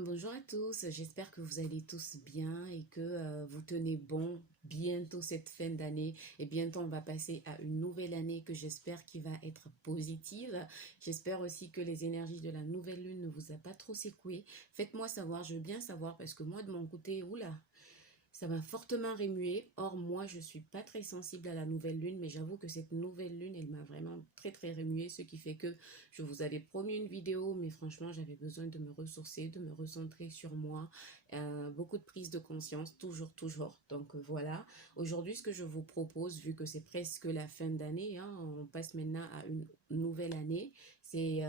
Bonjour à tous, j'espère que vous allez tous bien et que vous tenez bon bientôt cette fin d'année et bientôt on va passer à une nouvelle année que j'espère qui va être positive. J'espère aussi que les énergies de la nouvelle lune ne vous a pas trop secoué. Faites-moi savoir, je veux bien savoir parce que moi de mon côté, oula, ça m'a fortement remué. Or, moi, je ne suis pas très sensible à la nouvelle lune, mais j'avoue que cette nouvelle lune, elle m'a vraiment très, très remué, ce qui fait que je vous avais promis une vidéo, mais franchement, j'avais besoin de me ressourcer, de me recentrer sur moi. Beaucoup de prise de conscience, toujours, toujours. Donc, voilà. Aujourd'hui, ce que je vous propose, vu que c'est presque la fin d'année, hein, on passe maintenant à une nouvelle année, c'est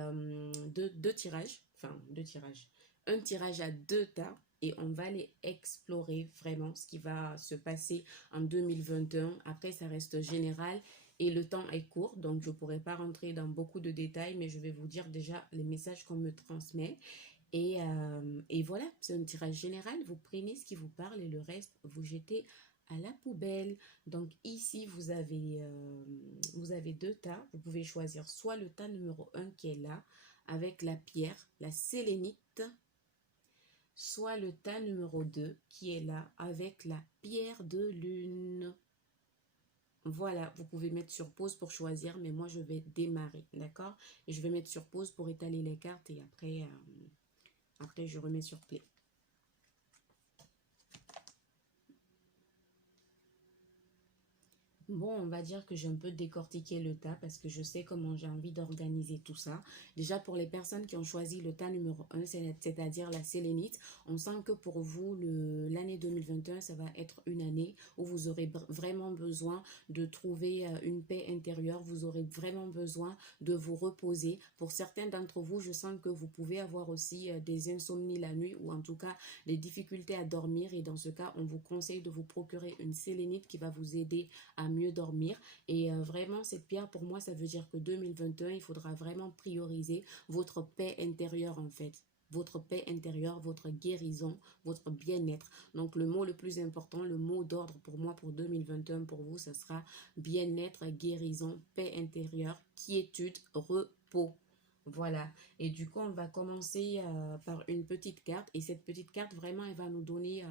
deux tirages, enfin, deux tirages. Un tirage à deux tas et on va aller explorer vraiment ce qui va se passer en 2021. Après, ça reste général et le temps est court, donc je ne pourrai pas rentrer dans beaucoup de détails, mais je vais vous dire déjà les messages qu'on me transmet. Et voilà, c'est un tirage général. Vous prenez ce qui vous parle et le reste, vous jetez à la poubelle. Donc ici, vous avez deux tas. Vous pouvez choisir soit le tas numéro un qui est là, avec la pierre, la sélénite, soit le tas numéro 2 qui est là avec la pierre de lune. Voilà, vous pouvez mettre sur pause pour choisir, mais moi je vais démarrer, d'accord? Et je vais mettre sur pause pour étaler les cartes et après je remets sur play. Bon, on va dire que j'ai un peu décortiqué le tas parce que je sais comment j'ai envie d'organiser tout ça. Déjà, pour les personnes qui ont choisi le tas numéro un, c'est-à-dire la sélénite, on sent que pour vous, l'année 2021, ça va être une année où vous aurez vraiment besoin de trouver une paix intérieure. Vous aurez vraiment besoin de vous reposer. Pour certains d'entre vous, je sens que vous pouvez avoir aussi des insomnies la nuit ou en tout cas des difficultés à dormir. Et dans ce cas, on vous conseille de vous procurer une sélénite qui va vous aider à mieux dormir. Et vraiment, cette pierre, pour moi, ça veut dire que 2021, il faudra vraiment prioriser votre paix intérieure, en fait. Votre paix intérieure, votre guérison, votre bien-être. Donc, le mot le plus important, le mot d'ordre pour moi pour 2021, pour vous, ça sera bien-être, guérison, paix intérieure, quiétude, repos. Voilà. Et du coup, on va commencer par une petite carte. Et cette petite carte, vraiment, elle va nous donner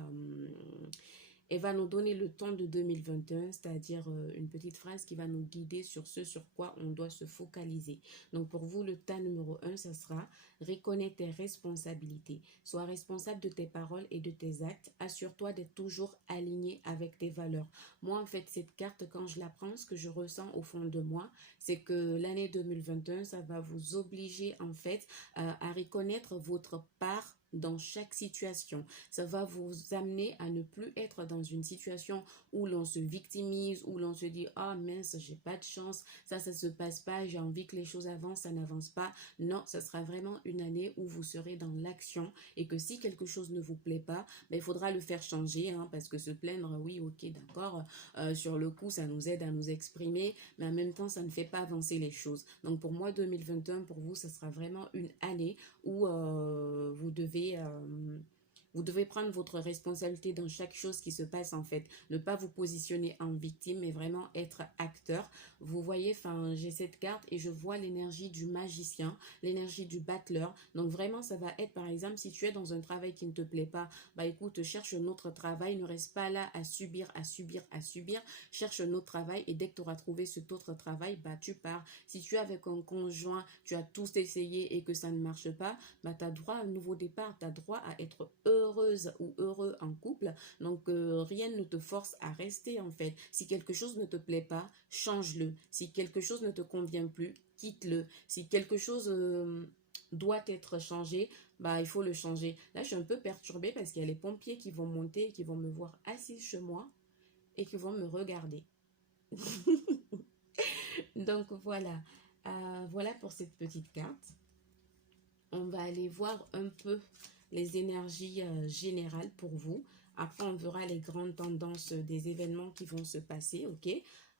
le ton de 2021, c'est-à-dire une petite phrase qui va nous guider sur ce sur quoi on doit se focaliser. Donc pour vous, le tas numéro un, ça sera reconnais tes responsabilités. Sois responsable de tes paroles et de tes actes. Assure-toi d'être toujours aligné avec tes valeurs. Moi, en fait, cette carte, quand je la prends, ce que je ressens au fond de moi, c'est que l'année 2021, ça va vous obliger, en fait, à reconnaître votre part dans chaque situation. Ça va vous amener à ne plus être dans une situation où l'on se victimise, où l'on se dit ah mince, j'ai pas de chance, ça se passe pas, j'ai envie que les choses avancent, ça n'avance pas. Non, ça sera vraiment une année où vous serez dans l'action et que si quelque chose ne vous plaît pas, ben, il faudra le faire changer, hein, parce que se plaindre, oui, ok, d'accord, sur le coup, ça nous aide à nous exprimer, mais en même temps, ça ne fait pas avancer les choses. Donc pour moi, 2021, pour vous, ça sera vraiment une année où vous devez prendre votre responsabilité dans chaque chose qui se passe en fait. Ne pas vous positionner en victime, mais vraiment être acteur. Vous voyez, enfin, j'ai cette carte et je vois l'énergie du magicien, l'énergie du battleur. Donc vraiment, ça va être par exemple, si tu es dans un travail qui ne te plaît pas, bah écoute, cherche un autre travail. Ne reste pas là à subir, à subir, à subir. Cherche un autre travail et dès que tu auras trouvé cet autre travail, bah tu pars. Si tu es avec un conjoint, tu as tout essayé et que ça ne marche pas, bah, tu as droit à un nouveau départ, tu as droit à être heureuse ou heureux en couple. Donc, rien ne te force à rester en fait. Si quelque chose ne te plaît pas, change-le. Si quelque chose ne te convient plus, quitte-le. Si quelque chose doit être changé, bah, il faut le changer. Là, je suis un peu perturbée parce qu'il y a les pompiers qui vont monter et qui vont me voir assise chez moi et qui vont me regarder. Donc, voilà. Voilà pour cette petite carte. On va aller voir un peu les énergies générales pour vous. Après, on verra les grandes tendances des événements qui vont se passer, ok?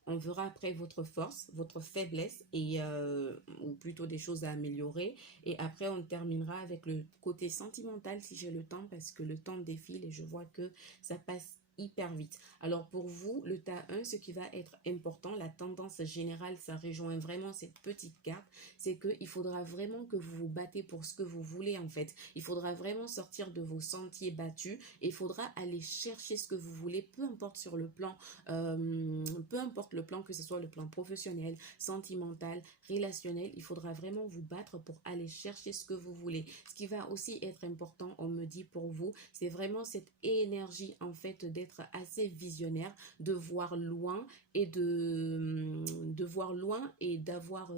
On verra après votre force, votre faiblesse ou plutôt des choses à améliorer. Et après, on terminera avec le côté sentimental si j'ai le temps parce que le temps défile et je vois que ça passe hyper vite. Alors pour vous, le tas 1, ce qui va être important, la tendance générale, ça rejoint vraiment cette petite carte, c'est qu'il faudra vraiment que vous vous battez pour ce que vous voulez en fait. Il faudra vraiment sortir de vos sentiers battus et il faudra aller chercher ce que vous voulez, peu importe sur le plan, peu importe le plan, que ce soit le plan professionnel, sentimental, relationnel, il faudra vraiment vous battre pour aller chercher ce que vous voulez. Ce qui va aussi être important, on me dit pour vous, c'est vraiment cette énergie en fait d'être assez visionnaire, de voir loin et de voir loin et d'avoir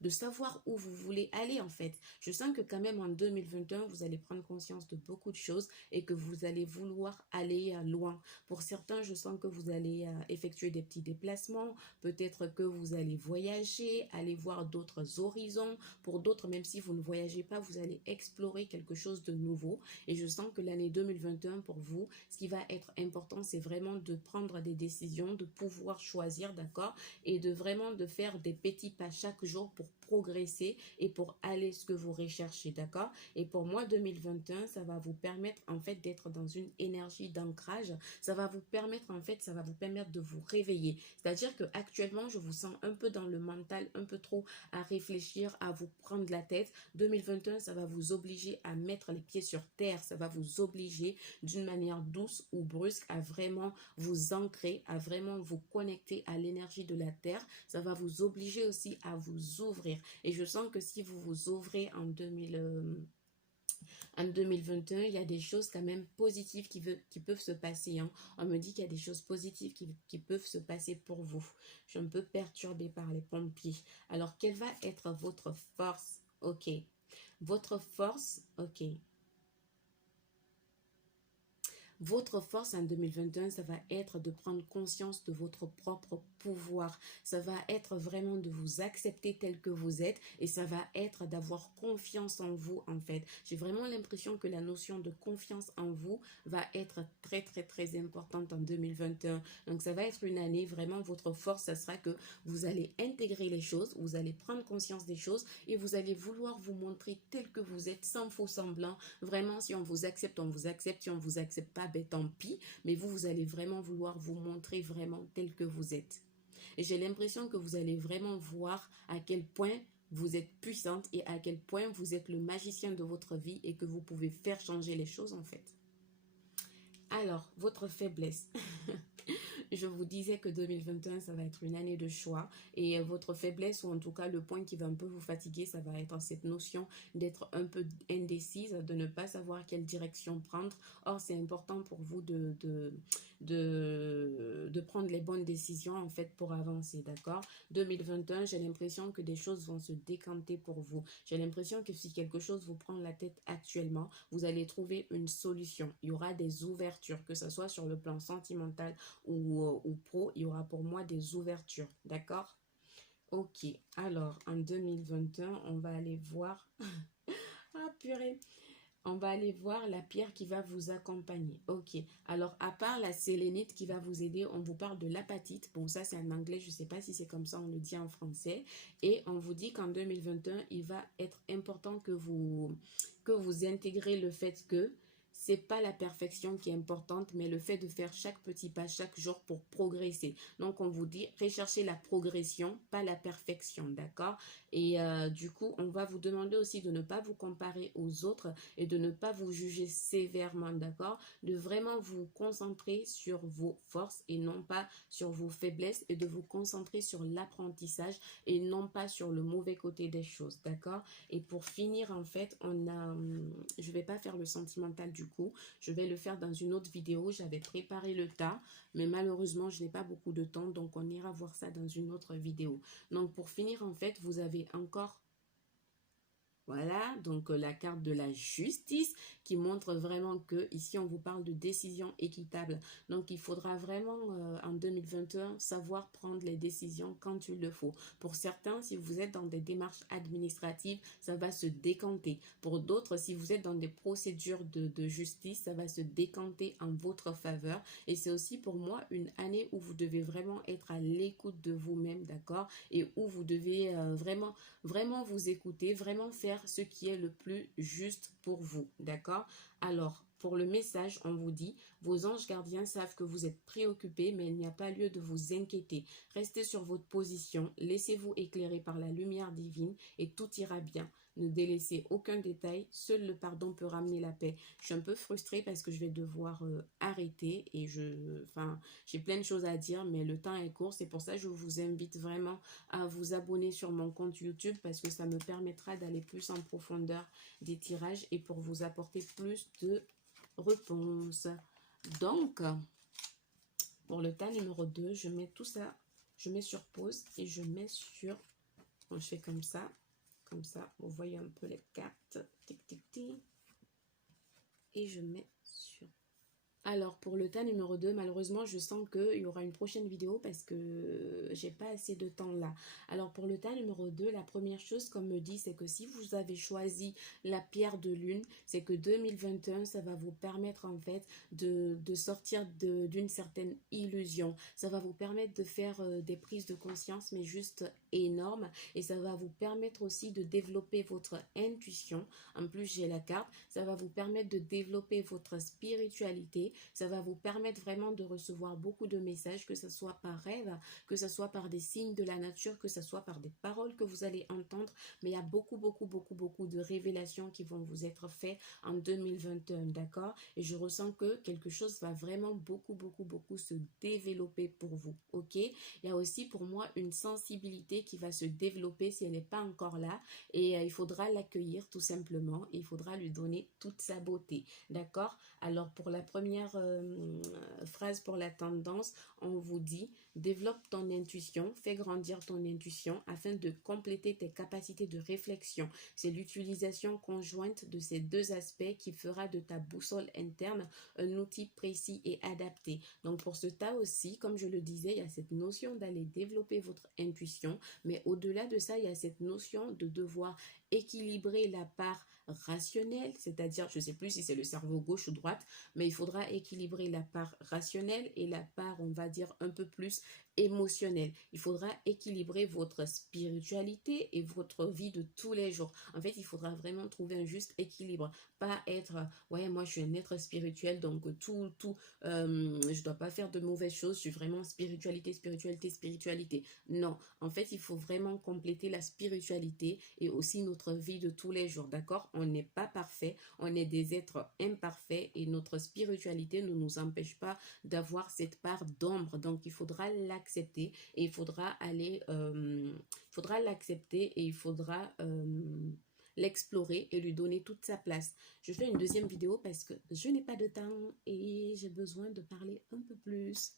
de savoir où vous voulez aller en fait. Je sens que quand même en 2021, vous allez prendre conscience de beaucoup de choses et que vous allez vouloir aller loin. Pour certains, je sens que vous allez effectuer des petits déplacements, peut-être que vous allez voyager, aller voir d'autres horizons. Pour d'autres, même si vous ne voyagez pas, vous allez explorer quelque chose de nouveau. Et je sens que l'année 2021 pour vous, ce qui va être important, c'est vraiment de prendre des décisions, de pouvoir choisir, d'accord, et de vraiment de faire des petits pas chaque jour pour progresser et pour aller ce que vous recherchez, d'accord. Et pour moi 2021, ça va vous permettre en fait d'être dans une énergie d'ancrage. Ça va vous permettre en fait, ça va vous permettre de vous réveiller. C'est-à-dire que actuellement, je vous sens un peu dans le mental, un peu trop à réfléchir, à vous prendre la tête. 2021, ça va vous obliger à mettre les pieds sur terre. Ça va vous obliger d'une manière douce ou brusque à vraiment vous ancrer, à vraiment vous connecter à l'énergie de la terre. Ça va vous obliger aussi à vous ouvrir. Et je sens que si vous vous ouvrez en 2021, il y a des choses quand même positives qui peuvent se passer. Hein. On me dit qu'il y a des choses positives qui peuvent se passer pour vous. Je suis un peu perturbée par les pompiers. Alors, quelle va être votre force? Ok. Votre force, ok. Votre force en 2021, ça va être de prendre conscience de votre propre pouvoir. Ça va être vraiment de vous accepter tel que vous êtes et ça va être d'avoir confiance en vous en fait. J'ai vraiment l'impression que la notion de confiance en vous va être très très très importante en 2021. Donc ça va être une année, vraiment votre force, ça sera que vous allez intégrer les choses, vous allez prendre conscience des choses et vous allez vouloir vous montrer tel que vous êtes sans faux semblant. Vraiment, si on vous accepte, on vous accepte. Si on ne vous accepte pas, ben tant pis. Mais vous allez vraiment vouloir vous montrer vraiment tel que vous êtes. Et j'ai l'impression que vous allez vraiment voir à quel point vous êtes puissante et à quel point vous êtes le magicien de votre vie et que vous pouvez faire changer les choses en fait. Alors, votre faiblesse. Je vous disais que 2021, ça va être une année de choix et votre faiblesse ou en tout cas le point qui va un peu vous fatiguer, ça va être cette notion d'être un peu indécise, de ne pas savoir quelle direction prendre. Or, c'est important pour vous de prendre les bonnes décisions en fait pour avancer, d'accord. 2021, j'ai l'impression que des choses vont se décanter pour vous. J'ai l'impression que si quelque chose vous prend la tête actuellement, vous allez trouver une solution. Il y aura des ouvertures, que ce soit sur le plan sentimental ou pro, il y aura pour moi des ouvertures, d'accord. Ok, alors en 2021, on va aller voir... ah purée, on va aller voir la pierre qui va vous accompagner. Ok, alors à part la sélénite qui va vous aider, on vous parle de l'apatite. Bon, ça c'est en anglais, je ne sais pas si c'est comme ça on le dit en français. Et on vous dit qu'en 2021, il va être important que vous intégrez le fait que c'est pas la perfection qui est importante, mais le fait de faire chaque petit pas chaque jour pour progresser. Donc, on vous dit, recherchez la progression, pas la perfection, d'accord? Et du coup, on va vous demander aussi de ne pas vous comparer aux autres et de ne pas vous juger sévèrement, d'accord? De vraiment vous concentrer sur vos forces et non pas sur vos faiblesses et de vous concentrer sur l'apprentissage et non pas sur le mauvais côté des choses, d'accord? Et pour finir, en fait, je vais pas faire le sentimental du coup, je vais le faire dans une autre vidéo. J'avais préparé le tas, mais malheureusement, je n'ai pas beaucoup de temps, donc on ira voir ça dans une autre vidéo. Donc pour finir, en fait, vous avez encore... Voilà, donc la carte de la justice qui montre vraiment que ici on vous parle de décision équitable. Donc il faudra vraiment en 2021 savoir prendre les décisions quand il le faut. Pour certains, si vous êtes dans des démarches administratives, ça va se décanter. Pour d'autres, si vous êtes dans des procédures de justice, ça va se décanter en votre faveur. Et c'est aussi pour moi une année où vous devez vraiment être à l'écoute de vous-même, d'accord? Et où vous devez vraiment vous écouter, vraiment faire faire ce qui est le plus juste pour vous, d'accord? Alors, pour le message, on vous dit, vos anges gardiens savent que vous êtes préoccupés, mais il n'y a pas lieu de vous inquiéter. Restez sur votre position, laissez-vous éclairer par la lumière divine et tout ira bien. Ne délaissez aucun détail, seul le pardon peut ramener la paix. Je suis un peu frustrée parce que je vais devoir arrêter et j'ai plein de choses à dire, mais le temps est court. C'est pour ça que je vous invite vraiment à vous abonner sur mon compte YouTube parce que ça me permettra d'aller plus en profondeur des tirages et pour vous apporter plus de réponses. Donc, pour le tas numéro 2, je mets tout ça, je mets sur pause et je mets sur, bon, je fais comme ça, vous voyez un peu les cartes, tic tic tic, et je mets sur. Alors pour le tas numéro 2, malheureusement je sens qu'il y aura une prochaine vidéo parce que j'ai pas assez de temps là. Alors pour le tas numéro 2, la première chose qu'on me dit c'est que si vous avez choisi la pierre de lune, c'est que 2021 ça va vous permettre en fait de sortir d'une certaine illusion. Ça va vous permettre de faire des prises de conscience mais juste énormes et ça va vous permettre aussi de développer votre intuition. En plus j'ai la carte, ça va vous permettre de développer votre spiritualité. Ça va vous permettre vraiment de recevoir beaucoup de messages, que ce soit par rêve, que ce soit par des signes de la nature, que ce soit par des paroles que vous allez entendre. Mais il y a beaucoup de révélations qui vont vous être faites en 2021, d'accord? Et je ressens que quelque chose va vraiment beaucoup se développer pour vous, ok? Il y a aussi pour moi une sensibilité qui va se développer si elle n'est pas encore là. Et il faudra l'accueillir tout simplement. Il faudra lui donner toute sa beauté, d'accord? Alors pour la première phrase pour la tendance, on vous dit développe ton intuition, fais grandir ton intuition afin de compléter tes capacités de réflexion. C'est l'utilisation conjointe de ces deux aspects qui fera de ta boussole interne un outil précis et adapté. Donc pour ce tas aussi, comme je le disais, il y a cette notion d'aller développer votre intuition, mais au-delà de ça, il y a cette notion de devoir équilibrer la part rationnelle, c'est-à-dire, je ne sais plus si c'est le cerveau gauche ou droite, mais il faudra équilibrer la part rationnelle et la part, on va dire, un peu plus émotionnelle. Il faudra équilibrer votre spiritualité et votre vie de tous les jours. En fait, il faudra vraiment trouver un juste équilibre. Pas être, ouais, moi je suis un être spirituel, donc je dois pas faire de mauvaises choses, je suis vraiment spiritualité. Non, en fait, il faut vraiment compléter la spiritualité et aussi notre vie de tous les jours, d'accord? On n'est pas parfait, on est des êtres imparfaits et notre spiritualité ne nous empêche pas d'avoir cette part d'ombre. Donc, il faudra l'accepter et il faudra l'accepter et il faudra l'explorer et lui donner toute sa place. Je fais une deuxième vidéo parce que je n'ai pas de temps et j'ai besoin de parler un peu plus.